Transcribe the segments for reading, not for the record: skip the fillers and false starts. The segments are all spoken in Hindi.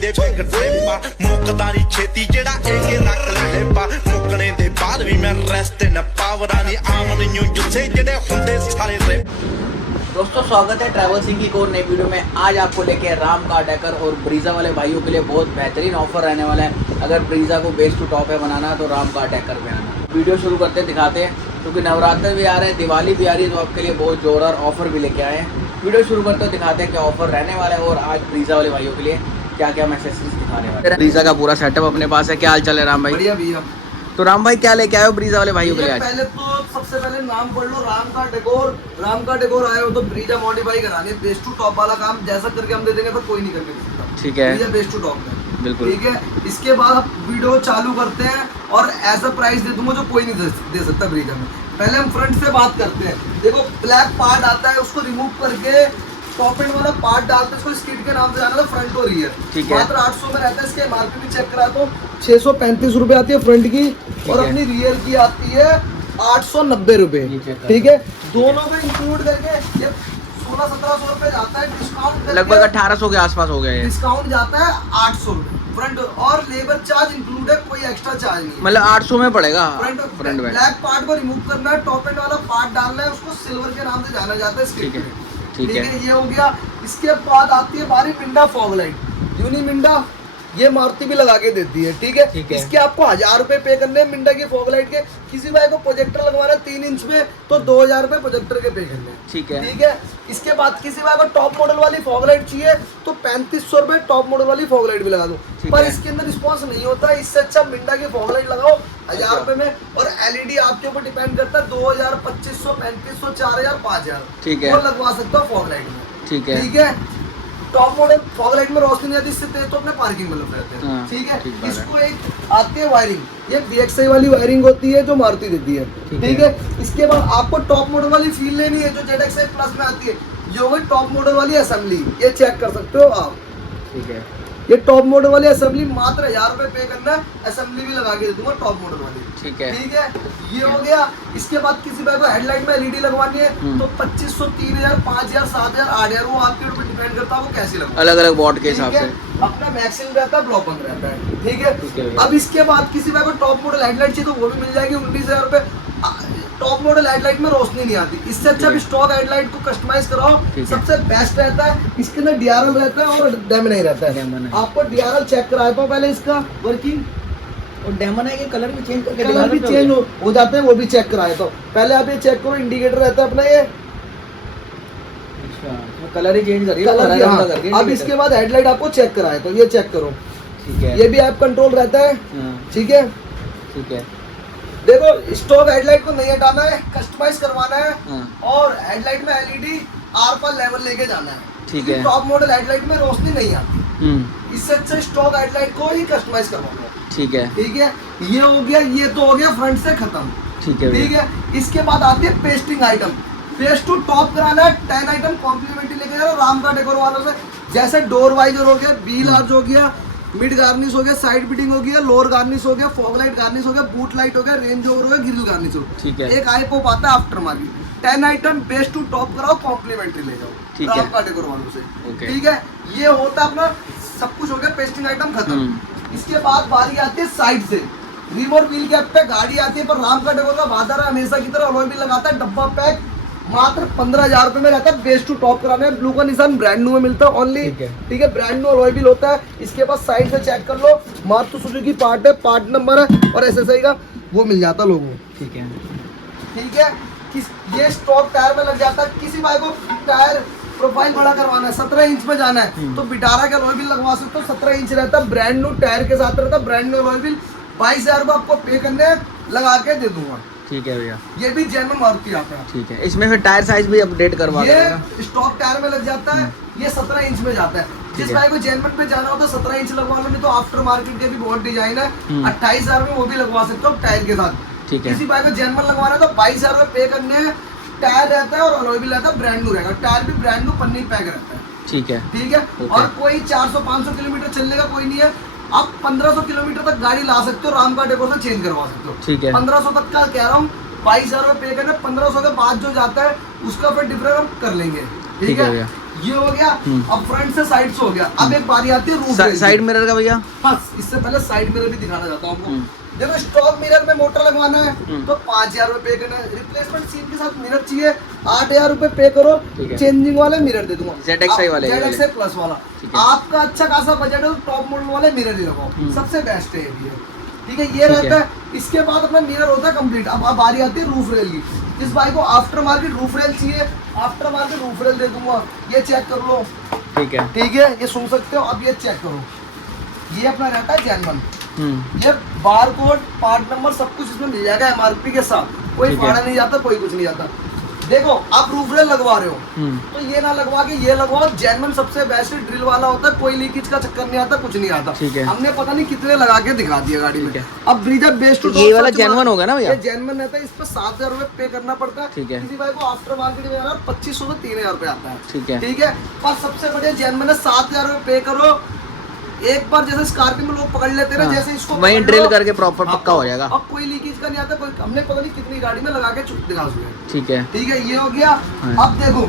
ਦੇ ਬਿਗ ਟ੍ਰਿਪਾ ਮੁੱਕਦਾ ਨਹੀਂ ਛੇਤੀ ਜਿਹੜਾ ਇਹ ਰੱਖ ਲੈ ਪਾ ਮੁੱਕਣੇ ਦੇ ਬਾਅਦ ਵੀ ਮੈਂ ਰੈਸਟ ਨਾ ਪਾਵਰਾਂ ਨਹੀਂ ਆਮਨ ਨੂੰ ਜਿੱਥੇ ਜਿਹੜੇ ਹੁੰਦੇ ਸਾਰੇ ਰੇ। दोस्तों स्वागत है ट्रैवल सिंह की एक और नई वीडियो में। आज आपको लेके राम कार डेकर और ब्रीजा वाले भाइयों के लिए बहुत बेहतरीन ऑफर रहने वाला है। अगर ब्रीजा को बेस टू टॉप है बनाना तो राम कार डेकर में आना। वीडियो शुरू करते दिखाते हैं क्योंकि नवरात्र भी आ रहे हैं, दिवाली भी आ रही है, तो आपके लिए बहुत जोरदार ऑफर भी लेके आए हैं। वीडियो शुरू करते दिखाते हैं क्या ऑफर रहने वाला है और आज ब्रीजा वाले भाइयों के लिए क्या क्या मैसेजेस दिखाने वाले हैं। ब्रीजा का पूरा सेटअप अपने पास है। क्या हाल चाल है राम भाई? बढ़िया भैया। तो राम भाई क्या लेके आए हो ब्रीजा वाले भाइयों के लिए आज? पहले तो सबसे पहले नाम पढ़ लो राम का डेकोर। राम का डेकोर आए हो तो ब्रीजा मॉडिफाई करानी है, बेस टू टॉप वाला काम जैसा करके हम दे देंगे तो कोई नहीं करके दे सकता। ठीक है, ब्रीजा बेस टू टॉप में बिल्कुल ठीक है। इसके बाद हम वीडियो चालू करते हैं और ऐसा प्राइस दे दूंगा जो कोई नहीं दे सकता ब्रीजा में। पहले हम फ्रंट से बात करते हैं। देखो ब्लैक पार्ट आता है, उसको रिमूव करके टॉप एंड वाला पार्ट डालते हैं, इसको स्किड के नाम से जाना था, फ्रंट और रियर। ठीक है। मात्र 800 में रहता है। इसके एमआरपी भी चेक करा तो 635 रुपए आती है फ्रंट की और अपनी रियर की आती है 890 रुपए। ठीक है, दोनों में इंक्लूड करके ये 1600-1700 रुपए जाता है। डिस्काउंट लगभग 1800 के आसपास हो गए हैं। डिस्काउंट जाता है 800 रुपए फ्रंट और लेबर चार्ज इंक्लूड है, कोई एक्स्ट्रा चार्ज नहीं। मतलब 800 में पड़ेगा फ्रंट में ब्लैक पार्ट को रिमूव करना है, टॉप एंड वाला पार्ट डालना है, उसको सिल्वर के नाम से जाना जाता है। ठीक है, ठीक है, ये हो गया। इसके बाद आती है हमारी Minda fog light. Uni Minda ये मारुति भी लगा के देती है। ठीक है, इसके आपको 1000 रुपए पे करने हैं मिंडा की फॉग लाइट के। किसी भाई को प्रोजेक्टर लगवाना है 3 इंच में तो 2000 रुपए प्रोजेक्टर के पे करने हैं। ठीक है, ठीक है। इसके बाद किसी भाई को टॉप मॉडल वाली फॉग लाइट चाहिए तो 3500 रुपए टॉप मॉडल वाली फॉग लाइट भी लगा दो, पर इसके अंदर रिस्पॉन्स नहीं होता है। इससे अच्छा मिंडा की फॉग लाइट लगाओ 1000 रुपए में। और एलईडी आपके ऊपर डिपेंड करता है 2000, 2500, 3500, 4000, 5000 ठीक है, वो लगवा सकते हो फॉग लाइट में। ठीक है, ठीक है। टॉप मॉडल फॉग लाइट में रोशनी नहीं आती, इससे तेज तो अपने पार्किंग में लग रहते हैं। हाँ, ठीक है। ठीक इसको एक आती है वायरिंग, ये BXI वाली वायरिंग होती है जो मारुति देती है। ठीक है। इसके बाद आपको टॉप मॉडल वाली फील लेनी है जो ZXi प्लस में आती है, ये होगी टॉप मॉडल वाली असेंबली। ये चेक कर सकते हो आप। ठीक है, ये टॉप मॉडल वाली असेंबली मात्र 1000 रुपए पे करना है, असेंबली भी लगा के दे दूंगा टॉप मॉडल वाली। ठीक है, ठीक है, ये हो गया। इसके बाद किसी भाई को हेडलाइट में एलईडी लगवानी है तो 2500, 3000, 5000, 7000, 8000 वो आपके ऊपर डिपेंड करता है वो कैसी लगवानी है। अलग अलग वॉट के हिसाब से अपना मैक्सिमम रहता है, ब्लॉक बंद रहता है। ठीक है। अब इसके बाद किसी भाई को टॉप मॉडल हेडलाइट चाहिए तो वो भी मिल जाएगी 19000 रुपए। टॉप मॉडल हेडलाइट में रोशनी नहीं आती, इससे अच्छा भी स्टॉक हेडलाइट को कस्टमाइज कराओ, सबसे बेस्ट रहता है। इसके अंदर DRL रहता है और डेमन नहीं रहता है। आपको DRL चेक कराया था पहले इसका वर्किंग और डेमन है कि कलर भी चेंज करके कलर भी चेंज हो जाते हैं, वो भी चेक कराया था पहले। आप ये चेक करो, इंडिकेटर रहता है अपना ये कलर ही चेंज करिए कलर। अब इसके बाद हेडलाइट आपको चेक कराया तो ये चेक करो। ठीक है, ये भी ऐप कंट्रोल रहता है। ठीक है। ठीक है। देखो स्टॉक हेडलाइट को नहीं हटाना है, कस्टमाइज करवाना है और हेडलाइट में एलईडी आर पर लेवल लेके जाना है। ठीक है। टॉप मॉडल हेडलाइट में रोशनी नहीं आती, इससे अच्छा स्टॉक हेडलाइट को ही कस्टमाइज करवाना है। ठीक है, ठीक है। ये हो गया, ये तो हो गया फ्रंट से खत्म। ठीक है, ठीक है। इसके बाद आती है pasting item. Base to top कराना है, 10 आइटम कॉम्प्लीमेंट्री लेके जाओ राम का डेकोर वालों से। जैसे डोर वाइजर हो गया, व्हील आर्च हो गया, मिड गार्निश हो गया, साइड फिटिंग हो गया, लोअर गार्निश हो गया, फॉग लाइट गार्निश हो गया, बूट लाइट हो गया, रेंज ओवर हो गया, ग्रिल गार्निश हो गया। ठीक है। एक आई पॉप आता है after market. 10 item base to top कराओ, कॉम्प्लीमेंट्री ले जाओ ठीक है राम का डेकोर वालों से। ओके। ठीक है। ये होता है अपना सब कुछ हो गया, पेस्टिंग आइटम खत्म। इसके बाद बारी आती है साइड से। रिम और व्हील कैप पे गाड़ी आती है, पर राम का डेकोर का वादा है हमेशा की तरह अलॉय भी लगाता है। डब्बा पैक मात्र 15000 रुपए में रहता है। बेस टू टॉप कराने में ब्लू का निशान ब्रांड न्यू में मिलता है ओनली। ठीक है, ब्रांड न्यू अलॉय भी होता है। इसके बाद साइड से चेक कर लो, मारुति सुजुकी पार्ट है, पार्ट नंबर है और SSI का वो मिल जाता है लोगों। ठीक है, ठीक है। ये स्टॉक टायर में लग जाता है। किसी भाई को टायर प्रोफाइल बड़ा करवाना है, 17 इंच में जाना है तो बिटारा का अलॉय व्हील लगवा सकते हो। 17 इंच रहता है, ब्रांड न्यू टायर के साथ रहता है, ब्रांड न्यू अलॉय व्हील। 22000 रुपए आपको पे करने हैं, लगा के दे दूंगा। ठीक है भैया। ये भी जेन्युइन मारुति आता है। ठीक है, इसमें फिर टायर साइज भी अपडेट करवा ये देना। स्टॉक टायर में लग जाता है। ये 17 इंच में जाता है। जिस भाई को जेन्युइन पे जाना हो तो 17 इंच लगवा लो, नहीं तो आफ्टर मार्केट के भी बहुत डिजाइन है। 28000 में वो भी लगवा सकते हो टायर के साथ। ठीक है। किसी भाई को जेन्युइन लगवाना है तो 22000 रुपए पे करने हैं। टायर रहता है और अलॉय भी रहता है, ब्रांड न्यू रहेगा। टायर भी ब्रांड न्यू पन्नी पैक रहता है। ठीक है, ठीक है। और कोई 400-500 किलोमीटर चलने का कोई नहीं है। आप 1500 किलोमीटर तक गाड़ी ला सकते हो, राम का डेकोर से चेंज करवा सकते हो। ठीक है। 1500 तक का कह रहा हूँ, 22000 रुपए पे करना। 1500 के बाद जो जाता है उसका फिर डिफरेंस हम कर लेंगे। ठीक है। ये हो गया। अब फ्रंट से साइड से हो गया। अब एक बारी आती है रूफ रेल साइड मिरर का भैया। बस इससे पहले साइड मिरर भी दिखाना चाहता हूँ आपको। देखो स्टॉक मिरर में मोटर लगवाना है तो 5,000 रुपए पे करना है। रिप्लेसमेंट सीट के साथ मिरर चाहिए 8,000 रुपए पे करो, चेंजिंग वाले मिरर दे दूंगा। ZXi वाले, ZXi प्लस वाला। आपका अच्छा खासा बजट है तो टॉप मॉडल वाले मिरर ही लगाओ, सबसे बेस्ट है ये। ठीक है, ये रहता है। इसके बाद अपना मिरर होता है कंप्लीट। अब बारी आती है रूफ रेल की। इस बाइक को आफ्टर मार्केट रूफ रेल चाहिए, आफ्टर मार्केट रूफ रेल दे दूंगा। ये चेक कर लो। ठीक है, ठीक है, ये सुन सकते हो। अब ये चेक करो, ये अपना रहता है जेन्युइन। ये बार कोड, पार्ट नंबर सब कुछ इसमें मिल जाएगा एमआरपी के साथ। कोई फाड़ा नहीं जाता, कोई कुछ नहीं जाता। देखो आप रूफ रेल लगवा रहे हो तो ये ना लगवा के ये लगवाओ। जेन्युइन सबसे बेस्ट ड्रिल वाला होता है, कोई लीकेज का चक्कर नहीं आता, कुछ नहीं आता। हमने पता नहीं कितने लगा के दिखा दिया गाड़ी में। अब ब्रीजा बेस्ट टू ये वाला जेन्युइन होगा ना भैया? ये जेन्युइन रहता है। इस पे 7,000 रुपए पे करना पड़ता है। किसी बाइक को आफ्टर मार्केट में 2,500 से 3,000 रुपए आता है। ठीक है, पर सबसे बढ़िया जेन्युइन है। 7,000 रुपए पे करो। एक बार जैसे स्कॉर्पियो में लोग पकड़ लेते हैं ना, जैसे इसको वहीं ड्रिल करके प्रॉपर पक्का हो जाएगा। अब कोई लीकेज का नहीं आता, कोई हमने पता नहीं कितनी गाड़ी में लगा के दिखा दिया। ठीक है, ठीक है, ये हो गया। अब देखो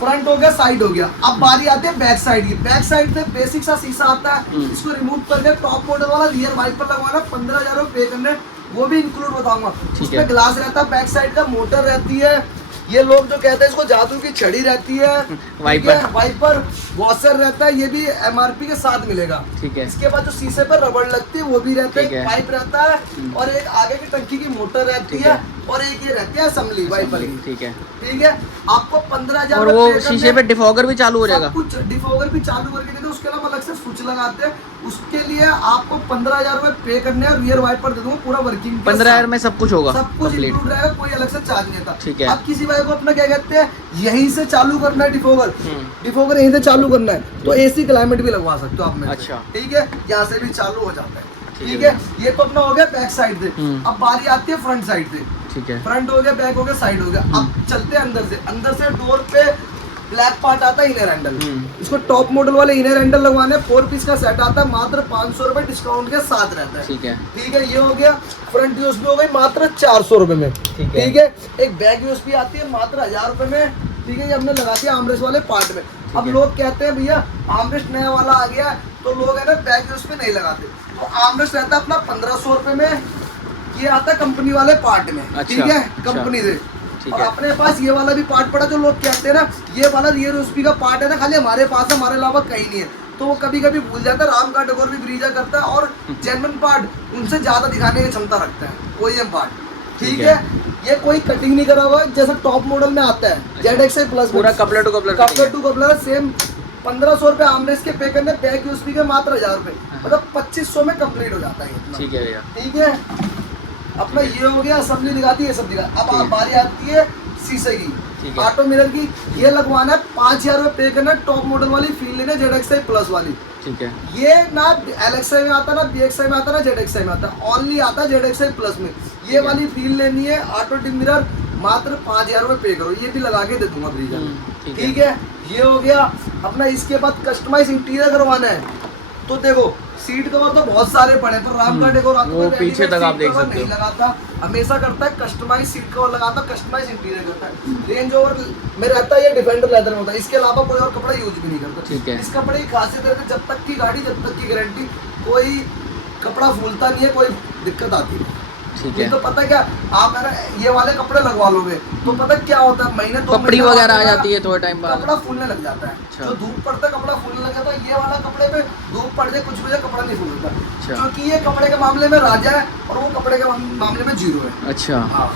फ्रंट हो गया, साइड हो गया। अब बारी आती है बैक साइड की। बैक साइड से बेसिक सा शीशा आता है, इसको रिमूव करके टॉप मॉडल वाला रियर वाइपर लगवाना। 15,000 रुपए पे करने, वो भी इंक्लूड बताऊंगा। उसमें ग्लास रहता है, बैक साइड का मोटर रहती है। ये लोग जो कहते हैं इसको जादू की छड़ी रहती है, वाइपर वॉशर रहता है, ये भी एमआरपी के साथ मिलेगा। ठीक है, इसके बाद जो शीशे पर रबड़ लगती है वो भी रहता है, पाइप रहता है, और एक आगे की टंकी की मोटर रहती है, और एक ये रहती है असेंबली वाइपर की। ठीक है, ठीक है। आपको 15,000 और वो शीशे पे डिफॉगर भी चालू हो जाएगा। कुछ डिफॉगर भी चालू करके देते, उसके अलावा अलग से स्विच लगाते हैं। उसके लिए आपको 15,000 रुपए पे करने हैं। रियर वाइपर दे दूंगा पूरा वर्किंग। 15,000 में सब कुछ होगा, सब कुछ इंक्लूड रहेगा, कोई अलग से चार्ज नहीं था। ठीक है। अब किसी बाइक को अपना क्या कहते हैं, यहीं से चालू करना है डिफॉगर, डिफॉगर यहीं से चालू करना है तो एसी क्लाइमेट भी लगवा सकते हो आप में। अच्छा, ठीक है, यहाँ से भी चालू हो जाता है। ठीक है, ये तो अपना हो गया बैक साइड से। अब बारी आती है फ्रंट साइड से। ठीक है, फ्रंट हो गया, बैक हो गया, साइड हो गया। अब चलते हैं अंदर से। अंदर से डोर पे ब्लैक पार्ट आता है, इनर हैंडल। इसको टॉप मॉडल वाले इनर हैंडल लगवाने। 4 पीस का सेट आता है, मात्र 500 रुपए डिस्काउंट के साथ रहता है। ठीक है, ठीक है, ये हो गया। फ्रंट यूएसबी हो गई मात्र 400 रुपए में। ठीक है, एक बैक यूएसबी आती है मात्र 1,000 रुपए में। ठीक है, ये हमने लगा दिया आर्मरेस्ट वाले पार्ट में। अब लोग कहते हैं भैया आर्मरेस्ट नया वाला आ गया, तो लोग है ना बैक यूएसबी नहीं लगाते। तो आर्मरेस्ट रहता है अपना 1,500 रुपए में। ये आता है कंपनी वाले पार्ट में। ठीक है, कंपनी से। और अपने पास ये वाला भी पार्ट पड़ा, जो लोग कहते हैं ना ये वाला रियर यूएसबी का पार्ट है ना, खाली हमारे पास है, हमारे अलावा कहीं नहीं है। तो वो कभी कभी भूल जाता है। राम का डेकोर भी ब्रीजा करता है, और जेन्युइन पार्ट उनसे ज्यादा दिखाने की क्षमता रखता है ओईएम पार्ट। ठीक है, ये कोई कटिंग नहीं करा हुआ, जैसा टॉप मॉडल में आता है ZXi प्लस, पूरा coupler to coupler, coupler to coupler same. 1,500 रुपए आर्मरेस्ट के पे करने, बैक यूएसबी के मात्र 1,000 रुपए, मतलब 2,500 में कंप्लीट हो जाता है। ठीक है भैया, ठीक है। अपना ये हो गया, असेंबली दिखाती है, सब दिखा। अब बारी आती है शीशे की, ऑटो मिरर की। ये लगवाना है, 5,000 रुपए पे करना। टॉप मॉडल वाली फील लेना, ZXi प्लस वाली। ठीक है, ये ना LXi में आता, ना BXi में आता, ना ZXi में आता, ओनली आता है ZXi प्लस में। ये वाली फील लेनी है, ऑटो डिम मिरर, मात्र 5,000 रुपए पे करो। ये भी लगा के दे दूंगा ब्रीजा। ठीक है, ये हो गया अपना। इसके बाद कस्टमाइज इंटीरियर करवाना है, तो देखो सीट कवर तो बहुत सारे पड़े, पर राम का डेकोर वो पीछे तक आप देख सकते हो। नहीं लगाता, हमेशा करता है कस्टमाइज सीट कवर लगाता, कस्टमाइज इंटीरियर करता है। रेंज ओवर में रहता है, ये डिफेंडर लेदर में होता है। इसके अलावा कोई और कपड़ा यूज भी नहीं करता। ठीक है, इस कपड़े की खासियत है जब तक की गाड़ी, जब तक की गारंटी, कोई कपड़ा फूलता नहीं है, कोई दिक्कत आती नहीं। ठीक है, तो पता क्या, आप है ना ये वाले कपड़े लगवा लोगे तो पता क्या होता है, महीने 2 कपड़ी वगैरह आ जाती है, थोड़ा टाइम बाद कपड़ा फूलने लग जाता है। जो धूप पड़ता है कपड़ा फूलने लग जाता है। ये वाला कपड़े पे धूप पड़ जाए, कुछ भी जाए, कपड़ा नहीं फूलता, क्योंकि ये कपड़े के मामले में राजा है और वो कपड़े के मामले में जीरो है। अच्छा, हाँ,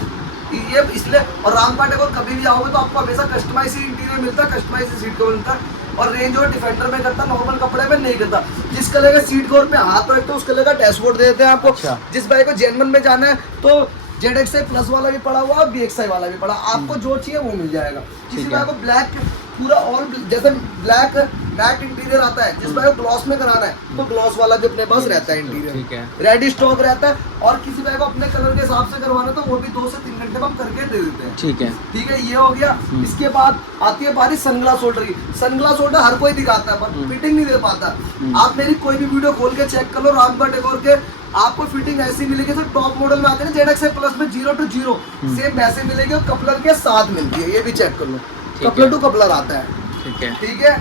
ये इसलिए। और राम का डेकोर कभी भी आओगे तो आपको हमेशा कस्टमाइज इंटीरियर मिलता है, कस्टमाइज सीट कवर मिलता है। और रेंज और डिफेंडर में करता, नॉर्मल कपड़े में नहीं करता। जिस कलर का सीट कवर पे हाथ रखते हो उस कलर का डैशबोर्ड दे देते हैं आपको। जिस बाइक को जेन्युइन में जाना है तो ZXi प्लस वाला भी पड़ा हुआ, BXi वाला भी पड़ा, आपको जो चाहिए वो मिल जाएगा। किसी बाइक को ब्लैक पूरा ऑल जैसे ब्लैक मैट इंटीरियर आता है, जिस बाइक को ग्लॉस में कराना है तो ग्लॉस वाला भी अपने पास रहता है इंटीरियर, रेडी स्टॉक रहता है। और किसी बाइक को अपने कलर के हिसाब से करवाना है तो वो भी 2 से 3 घंटे में हम करके दे देते हैं। ठीक है, ठीक है, ये हो गया। इसके बाद आती है बारी सनग्लास होल्डर की। सनग्लास होल्डर हर कोई दिखाता है पर फिटिंग नहीं दे पाता। आप मेरी कोई भी वीडियो खोल के चेक कर लो राम का डेकोर के, आपको फिटिंग ऐसी मिलेगी। तो टॉप मॉडल में आते हैं ZXi प्लस में 0 to 0 सेम वैसे मिलेगी, और कपलर के साथ मिलती है। ये भी चेक कर लो, कपलर टू कपलर आता है। ठीक है। ठीक है,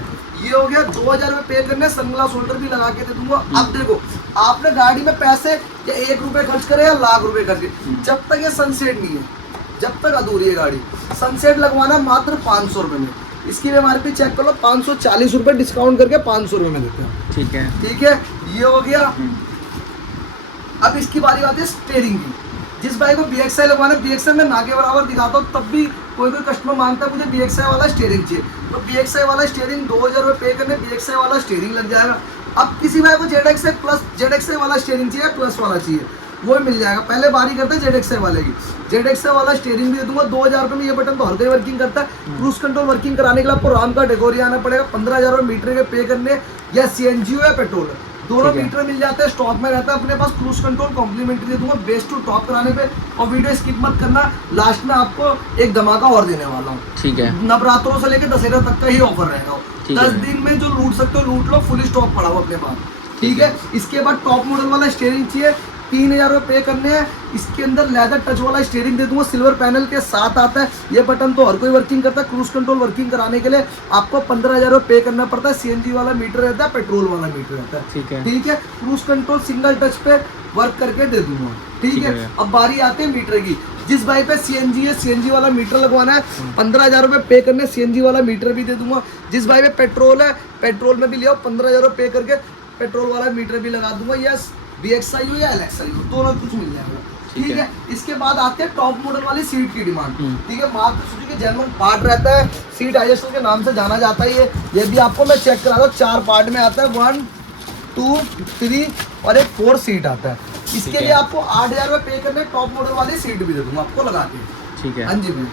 ये हो गया 2000 रुपये पे करने, सनग्लास होल्डर भी लगा के दे दूंगा। अब देखो, आपने गाड़ी में पैसे या 1 रुपए खर्च करे या लाख रुपए खर्च करे, जब तक ये सनसेट नहीं है, जब तक अधूरी है गाड़ी, सनसेट लगवाना मात्र 500 रुपये में। इसकी MRP चेक कर लो, 540 रुपये डिस्काउंट करके 500 रुपये में देते हैं। ठीक है, ठीक है, ये हो गया। अब इसकी बारी आती है स्टेयरिंग की। जिस भाई को BXI लगवाना है, BXI में ना के बराबर दिखाता हूँ, तब भी कोई कस्टमर मांगता है मुझे BXI वाला स्टीयरिंग चाहिए, तो BXI वाला स्टीयरिंग 2000 रुपये पे करने BXI वाला स्टीयरिंग लग जाएगा। अब किसी भाई को ZXI वाला स्टीयरिंग चाहिए, प्लस वाला चाहिए, वो मिल जाएगा। पहले बारी करते हैं ZXI वाले की। ZXI वाला स्टीयरिंग भी दे दूंगा 2000 रुपये में। ये बटन तो हर कोई वर्किंग करता है। क्रूज कंट्रोल वर्किंग कराने के लिए आपको राम का डेकोरिया आना पड़ेगा, 15,000 रुपये मीटर के पे करने, या CNG हो या पेट्रोल, दोनों मीटर मिल जाते हैं, स्टॉक में रहता है अपने पास। क्रूज कंट्रोल कॉम्प्लीमेंट्री दे दूंगा बेस टू टॉप कराने पे। और वीडियो स्किप मत करना, लास्ट में आपको एक धमाका और देने वाला हूँ। ठीक है, नवरात्रों से लेकर दशहरा तक का ही ऑफर रहेगा। ठीक 10 है। दिन में जो लूट सकते हो लूट लो, फुल स्टॉक पड़ा हो अपने पास। ठीक है, इसके बाद टॉप मॉडल वाला स्टीयरिंग चाहिए, 3000 रुपये पे करने हैं। इसके अंदर लेदर टच वाला स्टीयरिंग दे दूंगा, सिल्वर पैनल के साथ आता है। ये बटन तो हर कोई वर्किंग करता है। क्रूज कंट्रोल वर्किंग कराने के लिए आपको 15,000 रुपये पे करना पड़ता है। CNG वाला मीटर रहता है, पेट्रोल वाला मीटर रहता है। ठीक है, ठीक है, क्रूज कंट्रोल सिंगल टच पे वर्क करके दे दूंगा। ठीक है, अब बारी आती है मीटर की। जिस भाई पे CNG है, CNG वाला मीटर लगवाना है, 15,000 रुपये पे करने, CNG वाला मीटर भी दे दूंगा। जिस भाई पे पेट्रोल है, पेट्रोल में भी लिया 15,000 रुपये पे करके पेट्रोल वाला मीटर भी लगा दूंगा। यस, BXI हो या LXI हो, दोनों कुछ मिल जाएगा। ठीक है, इसके बाद आते हैं टॉप मॉडल वाली सीट की डिमांड। ठीक है, मारुति सुजुकी जेन्युइन पार्ट रहता है, सीट एडजस्टर के नाम से जाना जाता है। ये भी आपको मैं चेक करा दूँ, 4 पार्ट में आता है, 1, 2, 3 और एक 4 सीट आता है। इसके लिए आपको 8,000 रुपये पे करने, टॉप मॉडल वाली सीट भी दे दूंगा आपको लगा के। ठीक है, हाँ जी भैया,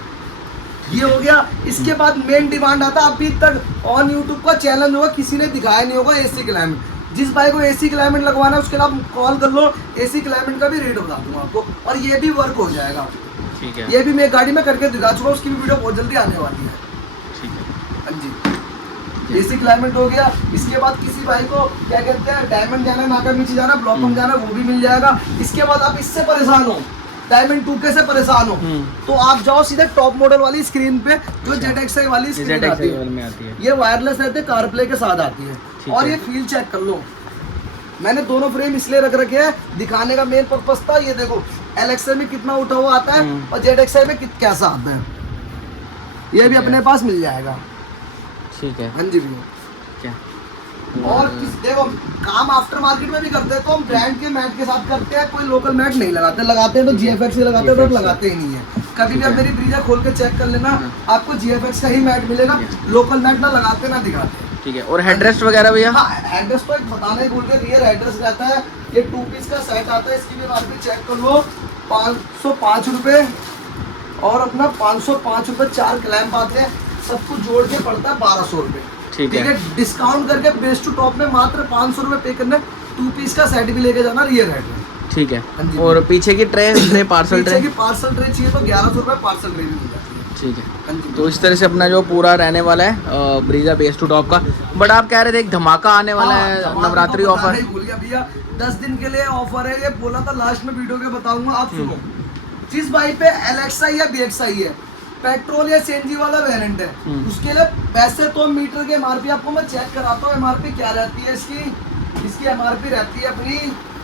ये हो गया। इसके बाद मेन डिमांड आता है, अभी तक ऑन यूट्यूब का चैलेंज होगा, किसी ने दिखाया नहीं होगा, AC क्लाइमेट। जिस भाई को AC क्लाइमेट लगवाना है उसके लिए आप कॉल कर लो, AC क्लाइमेट का भी रेट बता दूंगा आपको, और ये भी वर्क हो जाएगा। ठीक है, ये भी मैं गाड़ी में करके दिखा चुका हूँ, उसकी भी वीडियो बहुत जल्दी आने वाली है। ठीक है, हाँ जी, AC क्लाइमेट हो गया। इसके बाद किसी भाई को क्या कहते हैं, डायमंड जाना है, नाका नीचे जाना है, ब्लॉकम जाना है, वो भी मिल जाएगा। इसके बाद आप इससे परेशान हो, डायमंड 2K से परेशान हो, तो आप जाओ सीधे टॉप मॉडल वाली स्क्रीन पे, जो ZXI वाली स्क्रीन आती है। ये वायरलेस रहते, कारप्ले के साथ आती है। और ये फील चेक कर लो, मैंने दोनों फ्रेम इसलिए रख रखे हैं, दिखाने का मेन पर्पस था। ये देखो LXI में कितना उठा हुआ आता है और ZXI में कैसा आता है, ये भी अपने पास मिल जाएगा। ठीक है, हाँ जी भैया। क्या और देखो, काम आफ्टर मार्केट में भी करते हैं, तो हम ब्रांड के मैट के साथ करते हैं, कोई लोकल मैट नहीं लगाते। लगाते हैं तो GFX से लगाते हैं, तो लगाते ही नहीं है। कभी भी आप मेरी ब्रीजा खोल के चेक कर लेना, आपको GFX का ही मैट मिलेगा, लोकल मैट ना लगाते ना दिखाते। ठीक है, और हेडरेस्ट वगैरह भैया? हाँ, हेडरेस्ट तो एक बताने भूल गए, रियर हेडरेस्ट रहता है, ये 2 पीस का सेट आता है। इसकी भी मार्केट चेक कर लो, 505 रुपये और अपना 505 रुपये 4 क्लैंप आते हैं, सब कुछ जोड़ के पड़ता है 1200 रुपये। ठीक है, डिस्काउंट करके बेस टू टॉप में मात्र 500 रुपये पे करना, 2 पीस का सेट भी लेके जाना, रियर हेडरेस्ट। ठीक है, हाँ जी। और पीछे की ट्रे, पार्सल ट्रे? की पार्सल ट्रे चाहिए तो 1100 रुपये पार्सल ट्रे भी मिल जाती है। ठीक है, हाँ जी। तो इस तरह से अपना जो पूरा रहने वाला है ब्रीजा बेस टू टॉप का। बट आप कह रहे थे एक धमाका आने वाला है, नवरात्रि ऑफर। भूल गया भैया, 10 दिन के लिए ऑफर है, ये बोला था लास्ट में वीडियो के बताऊंगा। आप सुनो, जिस बाइक पे LXI या BXI है, पेट्रोल या CNG वाला वेरिएंट है, उसके लिए वैसे तो मीटर के MRP आपको मैं चेक कराता हूँ। MRP क्या रहती है इसकी MRP रहती है अपनी,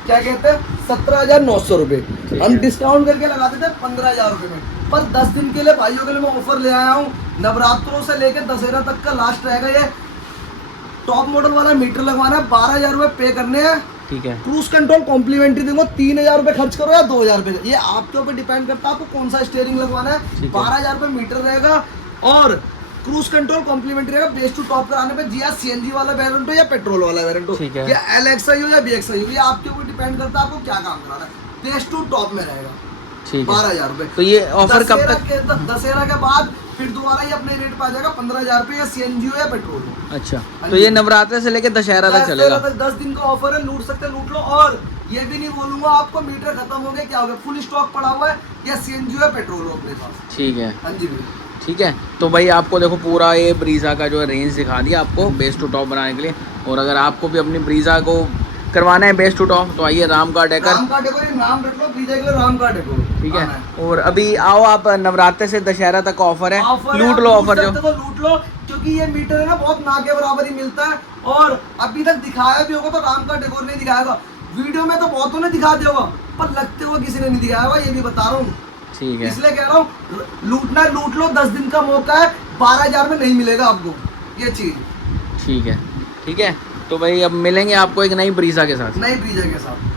क्या कहते हैं, 17,900 रुपये। हम डिस्काउंट करके लगाते थे 15,000 रुपये में, पर 10 दिन के लिए भाइयों के लिए मैं ऑफर ले आया हूँ। नवरात्रों से लेकर दशहरा तक का लास्ट रहेगा ये। टॉप मॉडल वाला मीटर लगवाना है, 12,000 रुपये पे करने हैं। ठीक है, क्रूज कंट्रोल कॉम्प्लीमेंट्री दूंगा, 3,000 रुपये खर्च करो या 2,000 रुपये, ये आपके ऊपर डिपेंड करता है आपको कौन सा स्टीयरिंग लगवाना है। 12,000 रुपये मीटर रहेगा, और क्रूज कंट्रोल कॉम्प्लीमेंट्री रहेगा बेस टू टॉप कराने पे। जी CNG वाला वेरिएंट हो या पेट्रोल वाला वेरिएंट हो, या LXI हो या BXI हो, ये आपके ऊपर डिपेंड करता है आपको क्या काम कराना है। बेस टू टॉप में रहेगा 12,000 रुपये। तो ये ऑफर कब तक? दशहरा के बाद फिर दोबारा ये अपने रेट पर आ जाएगा, 15,000 रुपये, या CNG हो या पेट्रोल हो। अच्छा, तो ये नवरात्रि से लेकर दशहरा तक चलेगा? 10 दिन का ऑफर है, लूट सकते लूट लो। और ये भी नहीं बोलूंगा आपको मीटर खत्म हो गया क्या हो गया, फुल स्टॉक पड़ा हुआ है, या CNG या पेट्रोल हो अपने पास। ठीक है, हाँ जी भैया। ठीक है, तो भाई आपको देखो पूरा ये ब्रीजा का जो रेंज दिखा दिया आपको बेस टू टॉप बनाने के लिए। और अगर आपको भी अपनी ब्रीजा को करवाना है बेस टू टॉप, तो आइए राम का डेकर। राम का डेकोर, नाम रख लो, ब्रीजा के लिए राम का डेकोर। ठीक है, और अभी आओ आप, नवरात्रि से दशहरा तक ऑफर है, लूट लो ऑफर जो। लूट लो, क्योंकि क्योंकि ये मीटर है ना बहुत ना के बराबर ही मिलता है, और अभी तक दिखाया भी होगा तो राम का डेकोर नहीं दिखाया होगा। वीडियो में तो बहुतों ने दिखा दिया होगा, पर लगते हुए किसी ने नहीं दिखाया होगा, ये भी बता रहा हूँ। ठीक है, इसलिए कह रहा हूँ लूटना है लूट लो, 10 दिन का मौका है, 12,000 में नहीं मिलेगा आपको ये चीज। ठीक है, ठीक है। तो भाई अब मिलेंगे आपको एक नई ब्रीजा के साथ। नई ब्रीजा के साथ।